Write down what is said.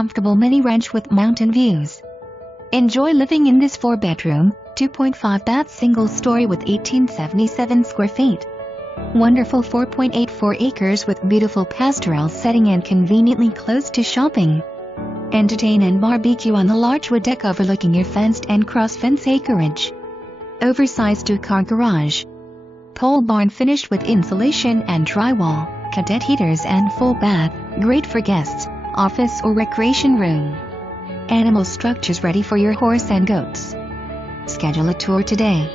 comfortable mini ranch with mountain views. Enjoy living in this 4-bedroom, 2.5-bath single-story with 1877 square feet. Wonderful 4.84 acres with beautiful pastoral setting and conveniently close to shopping. Entertain and barbecue on the large wood deck overlooking your fenced and cross-fence acreage. Oversized 2-car garage. Pole barn finished with insulation and drywall, cadet heaters and full bath, great for guests, office or recreation room. Animal structures ready for your horse and goats. Schedule a tour today.